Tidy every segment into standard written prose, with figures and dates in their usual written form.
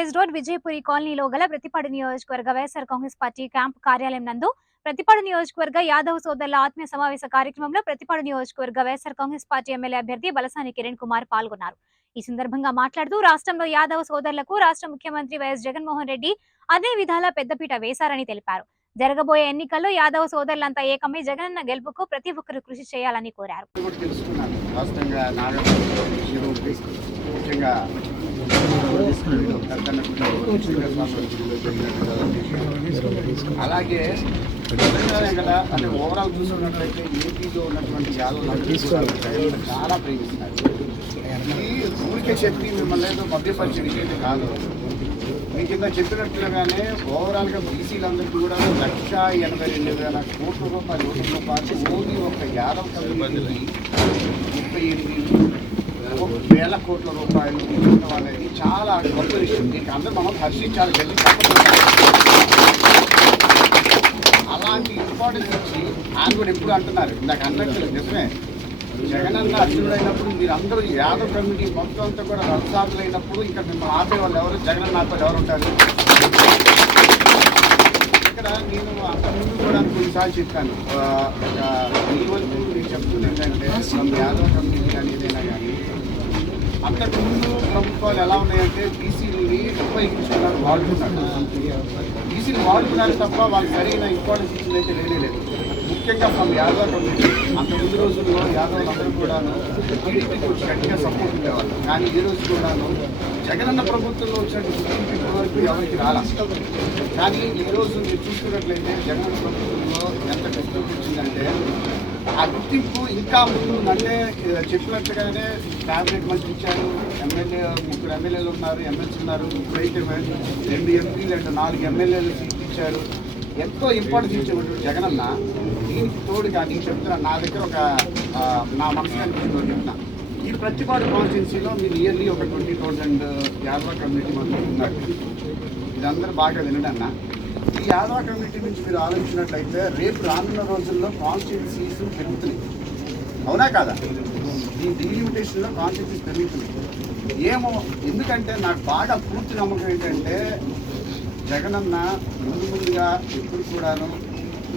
College road Vijayapuri కాలనీలో గల ప్రతిపాడు నియోజకవర్గ వైఎస్ఆర్ కాంగ్రెస్ పార్టీ క్యాంప్ కార్యాలయం నందు ప్రతిపాడు నియోజకవర్గ యాదవ్ సోదరుల ఆత్మీయ సమావేశ కార్యక్రమంలో ప్రతిపాడు నియోజకవర్గ వైఎస్ఆర్ కాంగ్రెస్ పార్టీ ఎమ్మెల్యే అభ్యర్థి బలసాని కిరణ్ కుమార్ పాల్గొన్నారు. ఈ సందర్భంగా మాట్లాడుతూ రాష్ట్రంలో యాదవ్ సోదరులకు రాష్ట్ర ముఖ్యమంత్రి వైఎస్ జగన్మోహన్ రెడ్డి అన్ని విధాల పెద్దపీట వేశారని తెలిపారు. జరగబోయే ఎన్నికల్లో యాదవ్ సోదరులంతా ఏకమై జగనన్న గెలుపుకు ప్రతి ఒక్కరూ కృషి చేయాలని కోరారు. అలాగే తెలంగాణ కదా అంటే ఓవరాల్ చూసుకున్నట్లయితే ఏపీలో ఉన్నటువంటి యాదవులు చాలా ప్రేమిస్తున్నారు. ఇది ఊరికే చెప్పి మిమ్మల్ని ఏదో మధ్యపరిచయం అయితే కాదు. మీ కింద చెప్పినట్లుగానే ఓవరాల్గా బీసీలందరికీ కూడా 1,82,000 కోట్ల రూపాయలు ఓటుతో పాటు ఓన్లీ ఒక యాదవ్ కమ్యూనిటీకి 38,000 కోట్ల రూపాయలు ఇవ్వడం అనేది చాలా గొప్ప విషయం. దీనికి అందరూ మనం హర్షించాలి. అలాంటి ఇంపార్టెన్స్ ఇచ్చి ఆయన కూడా ఎప్పుడు అంటున్నారు, ఇందాక అన్నట్టు నిజమే, జగనన్న అర్జునుడైనప్పుడు మీరు అందరూ యాదవ్ కమ్యూనిటీ మొత్తం అంతా కూడా రథసాధులు అయినప్పుడు ఇంకా మిమ్మల్ని ఆపే వాళ్ళు ఎవరు, జగనన్న ఆపే ఎవరు ఉంటారు? ఇక్కడ నేను అంతకుముందు కూడా కొన్నిసార్లు చెప్పాను, ఈ వరకు నేను చెప్తుంది ఏంటంటే మన యాదవ్ కమ్యూనిటీ కానీ ఏదైనా కానీ అంతకుముందు ప్రభుత్వాలు ఎలా ఉన్నాయంటే బీసీలని ఉపయోగించుకున్నారు, వాడుకున్నారు. బీసీలు వాడుకున్నారు తప్ప వాళ్ళకి సరైన ఇంపార్టెన్స్ ఇచ్చిందైతే లేదు. ముఖ్యంగా మన యాదవ్ కమ్యూనిటీ అంతకుముందు రోజుల్లో యాదవులు అందరూ కూడాను టీడీపీకి వచ్చి గట్టిగా సపోర్ట్ ఉండేవాళ్ళు. కానీ ఈ రోజు కూడాను జగనన్న ప్రభుత్వంలో వచ్చినట్టు ఇప్పటి వరకు ఎవరికి రాలా. కానీ ఈరోజు మీరు చూసుకున్నట్లయితే జగనన్న ప్రభుత్వంలో ఎంత గుర్తింపు వచ్చిందంటే ఆ గుర్తింపు ఇంకా ముందు నన్నే చెప్పినట్టుగానే క్యాబినెట్ మంత్రి ఇచ్చారు, ముగ్గురు ఎమ్మెల్యేలు ఉన్నారు, ఎమ్మెల్సీ ఉన్నారు, ఇప్పుడైతే 2 ఎంపీలు అండ్ 4 ఎమ్మెల్యేలు సీట్లు ఇచ్చారు. ఎంతో ఇంపార్టెన్స్ ఇచ్చేటువంటి జగనన్న దీనికి తోడు కానీ చెప్తున్నాను, నా దగ్గర ఒక నా మనసుకు అనిపించింది చెప్తున్నా. ఈ ప్రతిపాడు కాన్స్టిట్యున్సీలో మీరు నియర్లీ ఒక 20,000 యాదవ కమ్యూనిటీ మంది ఉన్నారు. ఇదందరూ బాగా వినడన్నా. ఈ యాదవ కమ్యూనిటీ నుంచి మీరు ఆలోచించినట్లయితే రేపు రానున్న రోజుల్లో కాన్స్టిట్యున్సీస్ పెరుగుతున్నాయి, అవునా కాదా? ఈ డిలిమిటేషన్లో కాన్స్టిట్యున్సీస్ పెరుగుతున్నాయి. ఏమో ఎందుకంటే నాకు బాగా పూర్తి నమ్మకం ఏంటంటే జగనన్న ముందుగా ఎప్పుడు కూడాను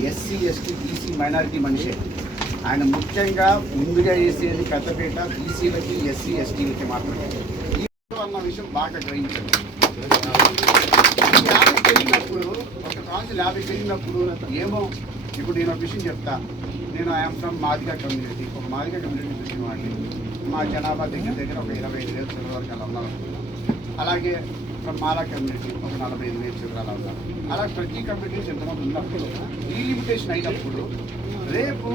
ఎస్సీ ఎస్టీ బీసీ మైనారిటీ మనిషే. ఆయన ముఖ్యంగా ముందుగా వేసేది పెద్దపేట బీసీలకి ఎస్సీ ఎస్టీలకి మాత్రమే. ఈ అన్న విషయం బాగా గ్రహించండి. 50 పెరిగినప్పుడు ఒక కాన్సుల్ 50 పెరిగినప్పుడు ఏమో ఇప్పుడు నేను ఒక విషయం చెప్తా. నేను ఐఎమ్ ఫ్రమ్ మాదిగా కమ్యూనిటీ. ఒక మాదిగా కమ్యూనిటీ చూసిన వాడిని. మా జనాభా దగ్గర ఒక 25,000 చిల్లర వరకు అలా ఉన్నామనుకున్నాం. అలాగే ఫ్రమ్ మాలా కమ్యూనిటీ ఒక 45,000 చిల్లర అలా ఉన్నారు. అలా ప్రతి కమ్యూనిటీస్ ఎంతమంది ఉన్నప్పుడు డీలిమిటేషన్ అయినప్పుడు రేపు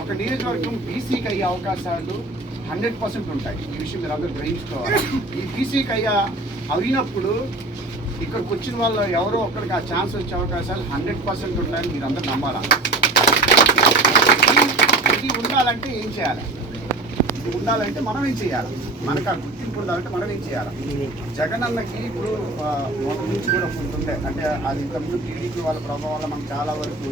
ఒక నియోజకవర్గం బీసీకి అయ్యే అవకాశాలు 100% ఉంటాయి. ఈ విషయం మీరు అందరూ గ్రహించుకోవాలి. ఈ బీసీకి అయినప్పుడు ఇక్కడికి వచ్చిన వాళ్ళు ఎవరో ఒకరికి ఆ ఛాన్స్ వచ్చే అవకాశాలు 100% ఉంటాయని మీరు అందరూ నమ్మాలా. ఇది ఉండాలంటే ఏం చేయాలి? ఇది ఉండాలంటే మనం ఏం చేయాలి? మనకు ఆ గుర్తింపు ఉండాలంటే మనం ఏం చేయాలి? జగనన్నకి ఇప్పుడు మొదటి నుంచి కూడా ఉంటుండే, అంటే అది ఇంతకుముందు టీడీపీ వాళ్ళ ప్రభావం వల్ల మనం చాలా వరకు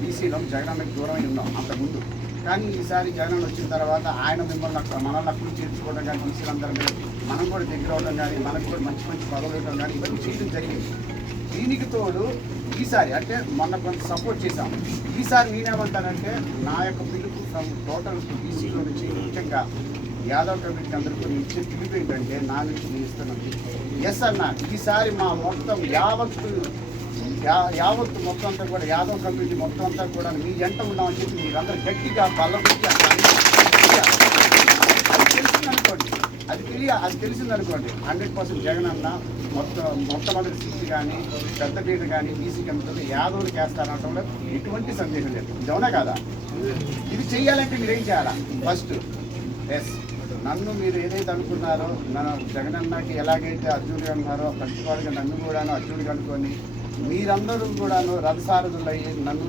బీసీలో జగనన్నకి దూరమై ఉన్నాం అంతకుముందు. కానీ ఈసారి జగనన్న వచ్చిన తర్వాత ఆయన మిమ్మల్ని మనల్ని అప్పుడు చేర్చుకోవడం కానీ బీసీలందరూ మీద మనం కూడా దగ్గర అవడం కానీ మనకు కూడా మంచి మంచి పదవులు ఇవ్వడం కానీ ఇవన్నీ చేయడం జరిగింది. దీనికి తోడు ఈసారి అంటే మొన్న కొంత సపోర్ట్ చేశాం. ఈసారి నేనేమంటానంటే నా యొక్క పిలుపు టోటల్ బీసీలో నుంచి ముఖ్యంగా యాదవ్ కమ్యూనిటీ అందరికీ నేను ఇచ్చే పిలుపు ఏంటంటే నా నుంచి నేను ఇస్తున్నాను. ఎస్ అన్న, ఈసారి మా మొత్తం యావత్తు మొత్తం అంతా కూడా యాదవ్ కమ్యూనిటీ మొత్తం అంతా కూడా మీ ఎంట ఉన్నామని చెప్పి మీరందరూ గట్టిగా బలం పెట్టి అది తెలిసిందనుకోండి 100% జగనన్న మొట్టమొదటి సీట్లు కానీ పెద్దపీట కానీ బీసీ కమిటీలో యాదవులకు వేస్తారనడంలో ఎటువంటి సందేహం లేదు. ఇది అవునా కాదా? ఇది చెయ్యాలంటే మీరేం చేయాలా? ఫస్ట్ ఎస్ నన్ను మీరు ఏదైతే అనుకున్నారో మన జగనన్నకి ఎలాగైతే అర్జునుడిగా ఉన్నారో ప్రతిపాడుగా నన్ను కూడాను అర్జునుడిగా అనుకొని మీరందరూ కూడాను రథసారథులయ్యి నన్ను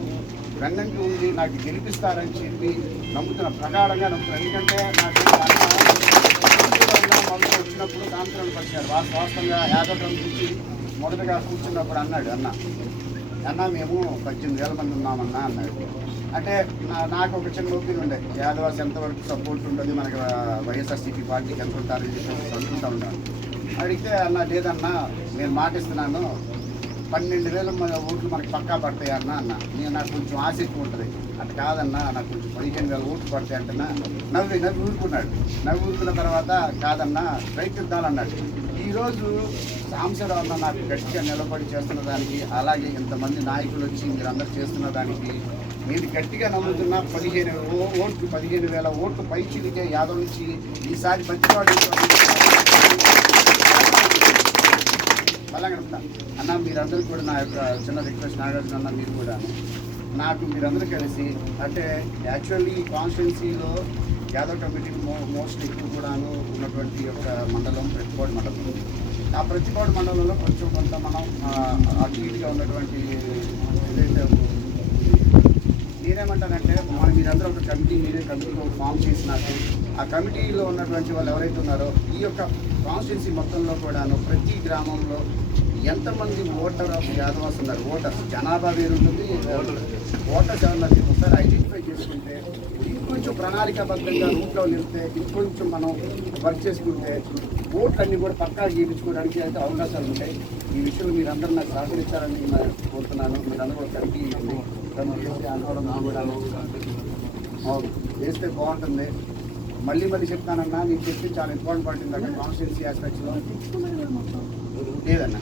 వెన్నంటి ఉండి నాకు గెలిపిస్తారని చెప్పి నమ్ముతున్న ప్రగాఢంగా నమ్ముతున్నాను. ఎందుకంటే నాకు మొదలు వచ్చినప్పుడు కాన్ఫరెన్స్ పరిచారు. వాస్తవంగా యాదవ్ నుంచి మొదటగా కూర్చున్నప్పుడు అన్నాడు, అన్న మేము 18,000 మంది ఉన్నామన్నా అన్నాడు. అంటే నాకు ఒక చిన్న ఒపీనియన్ ఉండే, యాదవాస్ ఎంతవరకు సపోర్ట్ ఉంటుంది, మనకి వైఎస్ఆర్సీపీ పార్టీకి ఎంత ఉంటారని చెప్పి అనుకుంటూ ఉంటాను. అడిగితే అన్న లేదన్నా నేను మాటిస్తున్నాను 12,000 ఓట్లు మనకి పక్కా పడతాయి అన్న నాకు కొంచెం ఆసక్తి ఉంటుంది. అట్లా కాదన్నా నాకు కొంచెం 15,000 ఓట్లు పడతాయి అంటేనా నవ్వి ఊరుకున్నాడు. ఊరుకున్న తర్వాత కాదన్నా ప్రయత్నిద్దామన్నాడు. ఈరోజు సాంబశివరావు అన్న నాకు గట్టిగా నిలబడి చేస్తున్న దానికి, అలాగే ఇంతమంది నాయకులు వచ్చి మీరందరూ చేస్తున్న దానికి నేను గట్టిగా నమ్ముతున్నా. 15,000 ఓట్లు పైచిలికే యాదవ్ నుంచి ఈసారి ప్రతిపాడు అలాగంటా అన్న. మీరందరూ కూడా నా యొక్క చిన్న రిక్వెస్ట్, నాగార్జున అన్న మీరు కూడా నాకు మీరందరూ కలిసి, అంటే యాక్చువల్లీ ఈ కాన్స్టిట్యున్సీలో యాదవ్ కమిటీ మోస్ట్ ఎక్కువ కూడాను ఉన్నటువంటి యొక్క మండలం ప్రతిపాడు మండలం. ఆ ప్రతిపాడు మండలంలో కొంత మనం అటు ఇటుగా ఉన్నటువంటి ఏదైతే నేనేమంటానంటే మీరందరూ ఒక మీరే కమిటీలో ఫామ్ చేసినారు. ఆ కమిటీలో ఉన్నటువంటి వాళ్ళు ఎవరైతే ఉన్నారో ఈ యొక్క కాన్స్టిట్యున్సీ మొత్తంలో కూడాను ప్రతి గ్రామంలో ఎంతమంది ఓటర్ ఆఫ్ యాదవాస్ ఉన్నారు, ఓటర్స్ జనాభా వేరు ఉంటుంది, ఓటర్స్ ఎవరన్నది ఒకసారి ఐడెంటిఫై చేసుకుంటే ఇంకొంచెం ప్రణాళికాబద్ధంగా రూట్లో నిలిస్తే ఇంకొంచెం మనం వర్క్ చేసుకుంటే ఓట్లన్నీ కూడా పక్కా గీయించుకోవడానికి అయితే అవకాశాలు ఉంటాయి. ఈ విషయంలో మీరందరూ నాకు సహకరించాలని నేను కోరుతున్నాను. మీరందరూ ఒక కమిటీ చేస్తే అనుకోవడం కూడా చేస్తే బాగుంటుంది. మళ్ళీ చెప్తానన్నా, నేను చెప్తే చాలా ఇంపార్టెంట్ పడుతుంది అక్కడ కాన్స్టిట్యున్సీ ఆస్పెక్ట్స్లో లేదన్నా.